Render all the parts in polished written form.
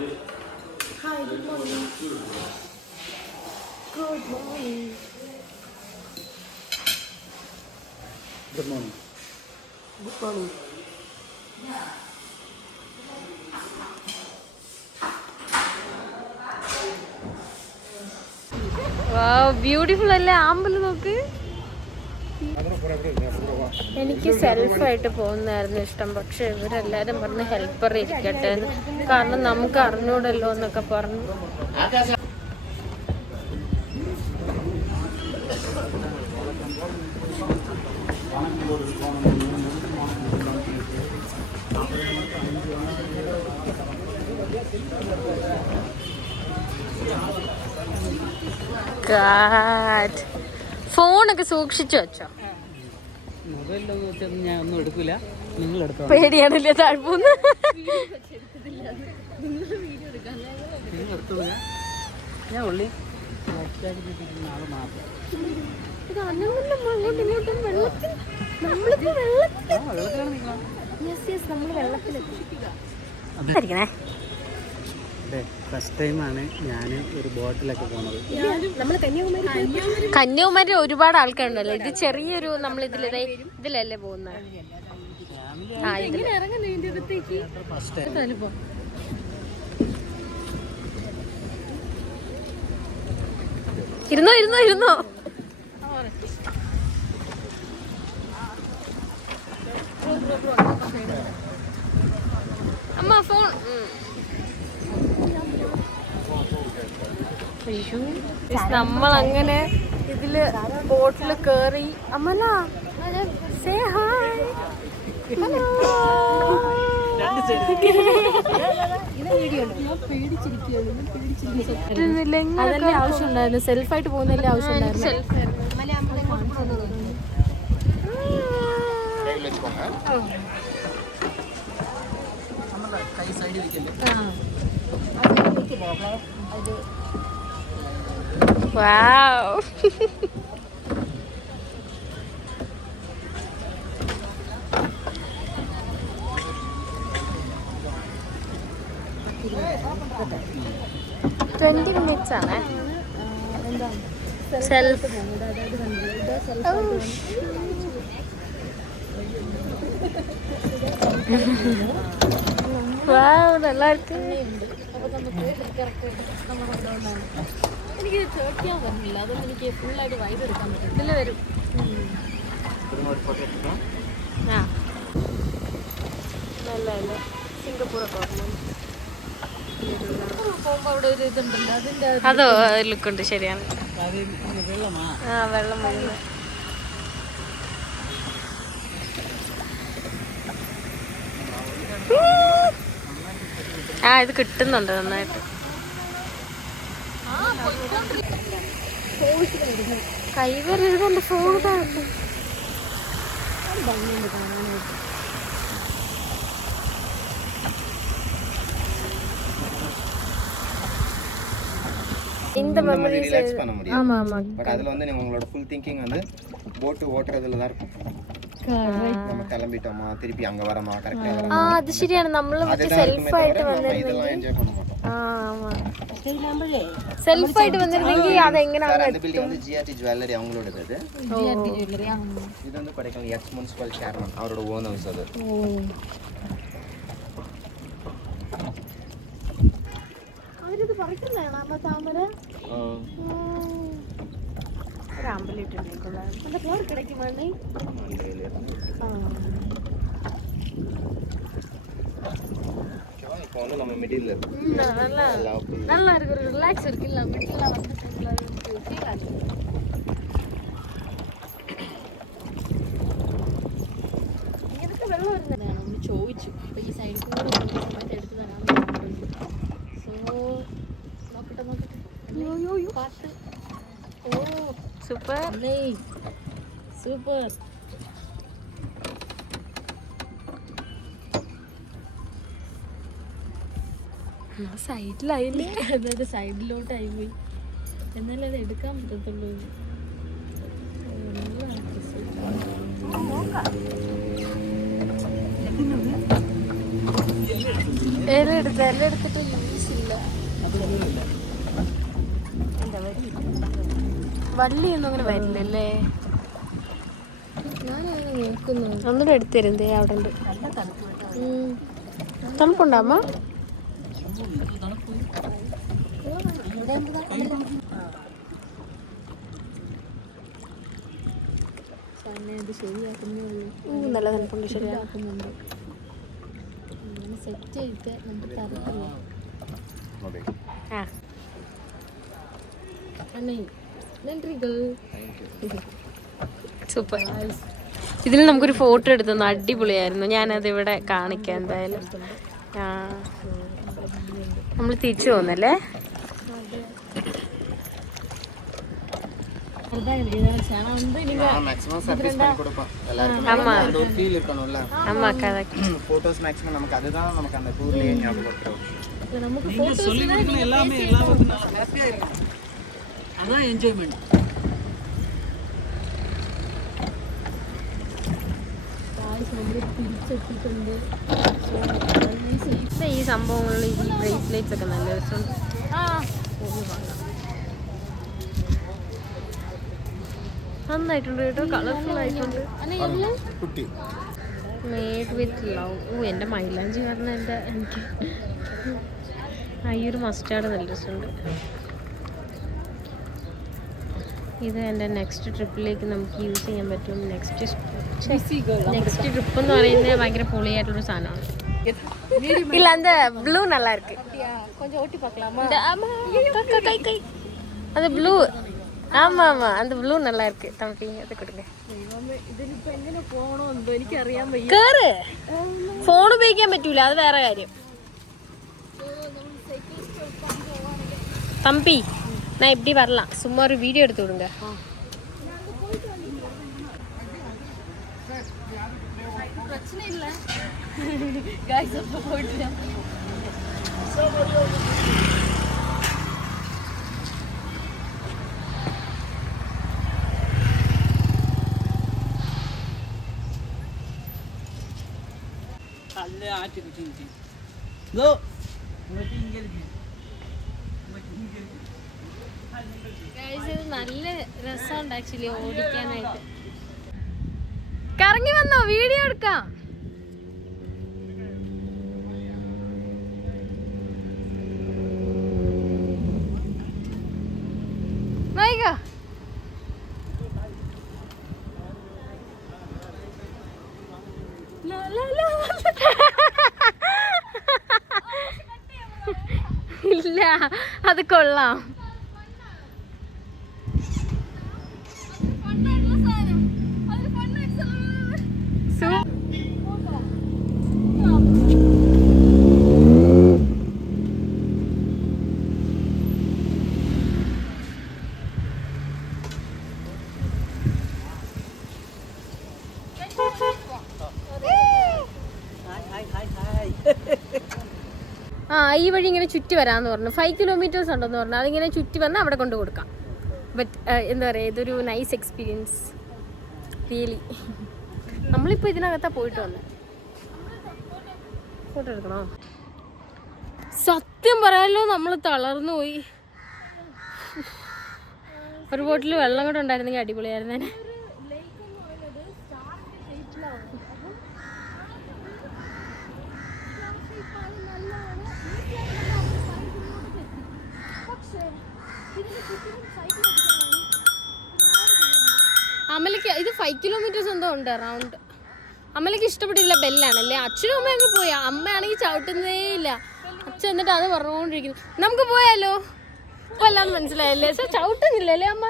Hi, good morning. Good morning. Good morning. Good morning. Wow, beautiful അല്ലേ ആമ്പല് നോക്ക്. എനിക്ക് സെൽഫായിട്ട് പോകുന്നതായിരുന്നു ഇഷ്ടം, പക്ഷെ ഇവരെല്ലാരും പറഞ്ഞ് ഹെൽപ്പർ ഇരിക്കട്ടെ, കാരണം നമുക്ക് അറിഞ്ഞൂടല്ലോ എന്നൊക്കെ പറഞ്ഞു. ഫോണൊക്കെ സൂക്ഷിച്ചു വെച്ചോ. ഞാൻ ഒന്നും എടുക്കില്ല, നിങ്ങൾ എടുത്തോ. പേടിയാണല്ലേ താഴ്പൂന്ന്. ഞാൻ ഉള്ളി ആള് മാത്രം. ഫസ്റ്റ് ടൈമാണ് ഞാൻ ഒരു ബോട്ടിലൊക്കെ പോണത്. കന്യാകുമാരി ഒരുപാട് ആൾക്കാരുണ്ടല്ലോ. ഇത് ചെറിയൊരു നമ്മൾ ഇതിലല്ലേ പോകുന്നത്. ഇരുന്നോ ഇരുന്നോ ഇരുന്നോ. അമ്മ ഫോൺ. നമ്മളങ്ങനെ ഇതില് ബോട്ടില് കേറി. അമ്മല സേ ഹായ്. അതല്ലേ ആവശ്യമുണ്ടായിരുന്നു, സെൽഫായിട്ട് പോകുന്നല്ലേ ആവശ്യമുണ്ടായിരുന്നു. Wow. $20 ആണ്. സെൽഫ്. நல்லா இருக்கு. എനിക്ക് ചേർക്കാൻ പറ്റില്ല, അതുകൊണ്ട് എനിക്ക് ഫുള്ളായിട്ട് വൈബ് എടുക്കാൻ പറ്റും. ഇതിൽ വരും. ആ നല്ല അല്ലേ സിംഗപ്പൂറൊക്കെ പോകുമ്പോൾ അവിടെ ഒരു ഇതുണ്ടല്ലോ, അതിൻ്റെ അതോ ലുക്കുണ്ട്. ശരിയാണ്. ആ വെള്ളം വീഴുന്നു. ആ ഇത് കിട്ടുന്നുണ്ട് നന്നായിട്ട്. കൈവരുന്നുണ്ട് ഫോൺ താഴത്ത്. இந்த மெமரிஸ் ரிலாக்ஸ் பண்ண முடியும். ஆமா ஆமா. பட் அதுல வந்து உங்களோட ஃபுல் திங்கிங் வந்து போட் ஓட்றதுல தான் இருக்கும். நம்ம கிளம்பிட்டோமா திருப்பி அங்க வரமா கரெக்ட்டா வரமா. அது ശരിയാണ്. നമ്മൾ സെൽഫ് ആയിട്ട് വന്നിരുന്നെങ്കിൽ സെൽഫ് ആയിട്ട് വന്നിരുന്നെങ്കിൽ അതെങ്ങനെയാണ്. அந்த பில்டிங் வந்து ஜிஆர்டி ஜுவல்லரி அவங்களோடது. இது ஜிஆர்டி ஜுவல்லரி. இது வந்து கொடைக்கானல் எக்ஸ் முனிசிபல் சேர்மன் அவரோட ஓன் ஹவுஸ் அது. അവരിത് പറിക്കുന്നതാണ് അമ്മ താമര. ഒരു അമ്പലിട്ടുണ്ടെങ്കിൽ அந்த ഫ്ലവർ கிடைக்குமாண்ணே? இப்போ வந்து நம்ம மிடில்ல நல்லா இருக்கு. ஒரு ரிலாக்ஸ் இருக்குல்ல மிடில்ல வந்து ஃபீல் ஆகுது. ഇങ്ങനത്തെ വെള്ളം വരുന്നതാണ്. ഒന്ന് ചോദിച്ചു അപ്പോൾ ഈ സൈഡിൽ കൂടെ പോകുന്ന സമയത്ത് എടുത്ത് തരാമെന്ന് പറഞ്ഞു. സോ നോക്കട്ടെ പാട്ട്. ഓ സൂപ്പർ സൂപ്പർ. സൈഡിലായില്ലേ? അതായത് സൈഡിലോട്ടായി പോയി, എന്നാലും അത് എടുക്കാൻ പറ്റത്തുള്ളൂ. ഇല എടുത്തിട്ട് യൂസ് വള്ളിയൊന്നും അങ്ങനെ വരില്ലല്ലേ? ഒന്നുകൂടെ എടുത്തരുന്നേ. അവിടെ ഉണ്ട്. തണുപ്പുണ്ടോ അമ്മ? നല്ല തണുപ്പുണ്ട്. ശരിയാക്കുന്നുണ്ട്. സെറ്റ് ചെയ്തിട്ട് നമുക്ക് തരത്തില്ല. സൂപ്പർ. ഇതിൽ നമുക്കൊരു ഫോട്ടോ എടുത്തു. അടിപൊളിയായിരുന്നു. ഞാനത് ഇവിടെ കാണിക്കാം എന്തായാലും. നമ്മൾ തിരിച്ചു പോന്നല്ലേ? ഈ സംഭവങ്ങളിൽ ഈ ബ്രേസ്ലെറ്റ്സ് ഒക്കെ നല്ല രസമുണ്ട്. നന്നായിട്ടുണ്ട് കേട്ടോ. കളർഫുൾ ആയിട്ടുണ്ട്. Made with love. എൻ്റെ മൈലാഞ്ചി കാരണം എനിക്ക് ഈ ഒരു മസ്റ്റാർഡ് നല്ല രസമുണ്ട്. ഇത് എൻ്റെ നെക്സ്റ്റ് ട്രിപ്പിലേക്ക് നമുക്ക് യൂസ് ചെയ്യാൻ പറ്റും. നെക്സ്റ്റ് ട്രിപ്പ് എന്ന് പറയുന്നത് ഭയങ്കര പൊളിയായിട്ടുള്ളൊരു സാധനമാണ്. ഇല്ല அந்த ப்ளூ நல்லா இருக்கு. கொஞ்சம் ஓட்டி பார்க்கலாமா? அந்த ப்ளூ. ஆமா ஆமா அந்த ப்ளூ நல்லா இருக்கு. தம்பி அதை கொடுங்க. ഇതിലിപ്പോ എങ്ങനെ പോണോ എന്തോ എനിക്കറിയാൻ വയ്യ. കേറ്. ഫോൺ ഉപയോഗിക്കാൻ പറ്റൂല, അത് വേറെ കാര്യം. தம்பி நான் இப்படி வரலாம், சும்மா ஒரு வீடியோ எடுத்து விடுங்க. பிரச்சனை இல்ல गाइस அப்ப போய்டலாம். அல்ல ஆட்டி குச்சி கோ உங்களுக்கு இங்க இருக்கு. गाइस ഇത് നല്ല രസമുണ്ട് ആക്ച്വലി ഓടിക്കാനായിട്ട്. കറങ്ങി വന്നോ, വീഡിയോ എടുക്കാം. വൈകാ ഇല്ല, അത് കൊള്ളാം. ഈ വഴി ഇങ്ങനെ ചുറ്റി വരാമെന്ന് പറഞ്ഞു. 5 കിലോമീറ്റേഴ്സ് ഉണ്ടെന്ന് പറഞ്ഞു. അതിങ്ങനെ ചുറ്റി വന്ന് അവിടെ കൊണ്ട് കൊടുക്കാം. ബട്ട് എന്താ പറയുക, ഇതൊരു നൈസ് എക്സ്പീരിയൻസ് റിയലി. നമ്മളിപ്പോൾ ഇതിനകത്താണ് പോയിട്ട് വന്നത്. ഫോട്ടോ എടുക്കണോ? സത്യം പറയാമല്ലോ, നമ്മൾ തളർന്നു പോയി. ഒരു ബോട്ടിൽ വെള്ളം കൂടെ ഉണ്ടായിരുന്നെങ്കിൽ അടിപൊളിയായിരുന്നേനെ. അമലയ്ക്ക് ഇത് 5 കിലോമീറ്റേഴ്സ് എന്തോ ഉണ്ട് അറൗണ്ട്. അമലയ്ക്ക് ഇഷ്ടപ്പെട്ടില്ല, ബെല്ലാണല്ലേ. അച്ഛനും അമ്മ അങ്ങ് പോയി. അമ്മയാണെങ്കിൽ ചവിട്ടുന്നേ ഇല്ല. അച്ഛൻ എന്നിട്ട് അത് പറഞ്ഞുകൊണ്ടിരിക്കുന്നു. നമുക്ക് പോയാലോ? ഇപ്പൊ അല്ലാന്ന് മനസ്സിലായല്ലേ? പക്ഷെ ചവിട്ടുന്നില്ലല്ലേ അമ്മ?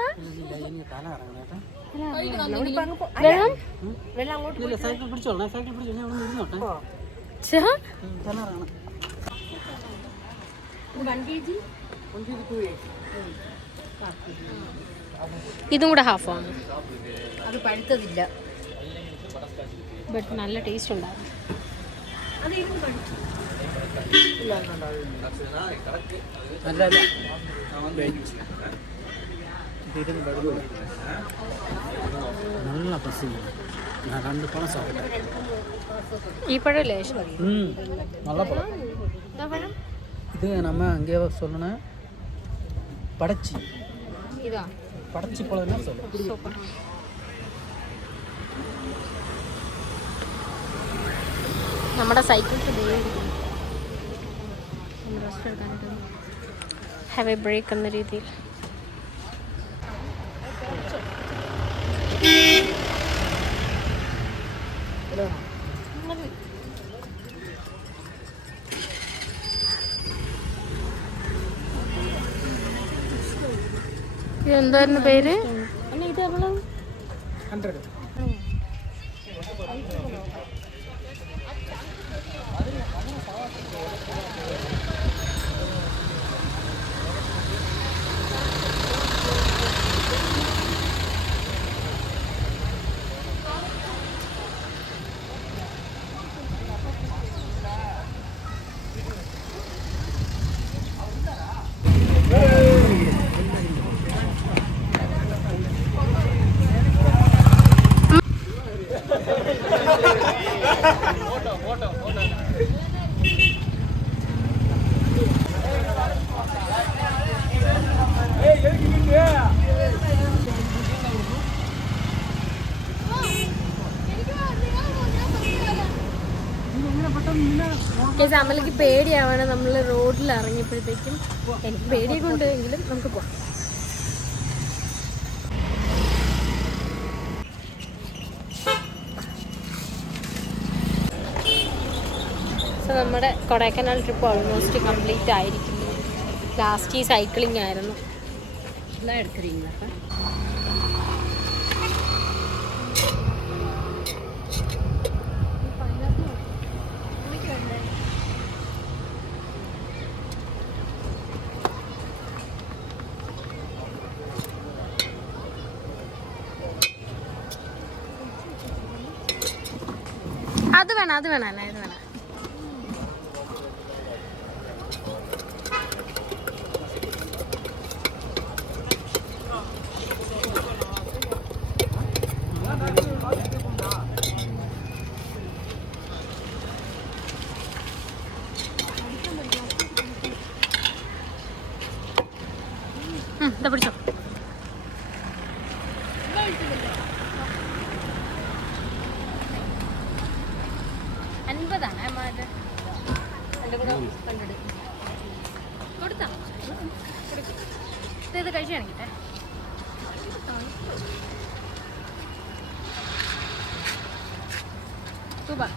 ഇതും കൂടെ ഹാഫാണ്. അത് പഴുത്തതില്ല, ബട്ട് നല്ല ടേസ്റ്റ് ഉണ്ടാകും. ഈ പഴമല്ലേ? இது நம்ம அங்கே சொல்லணும் படைச்சி ഇതാ படைச்சி போல தான் சொல்லுவோம். സൂപ്പർ. നമ്മുടെ സൈക്കിൾസ് ഹാവ് എ ബ്രേക്ക് എന്ന രീതിയിൽ എന്തായിരുന്നു പേര്? ഇത് നമ്മള് 100 അമലക്ക് പേടിയാവാണ്. നമ്മൾ റോഡിൽ ഇറങ്ങിയപ്പോഴത്തേക്കും എനിക്ക് പേടിയൊക്കെ ഉണ്ട്, എങ്കിലും നമുക്ക് പോവാം. സോ നമ്മുടെ കൊടൈക്കനാൽ ട്രിപ്പ് ഓൾമോസ്റ്റ് കംപ്ലീറ്റ് ആയിരിക്കുന്നു. ലാസ്റ്റ് ഈ സൈക്ലിംഗ് ആയിരുന്നു. എല്ലാം എടുത്തിരിക്കുന്നത് അപ്പം അത് വേണം ഇത് വേണം. ഇതാ പിടിച്ചോ. ഇത് കഴിച്ചു കാണിക്കട്ടെ. സൂപ്പർ.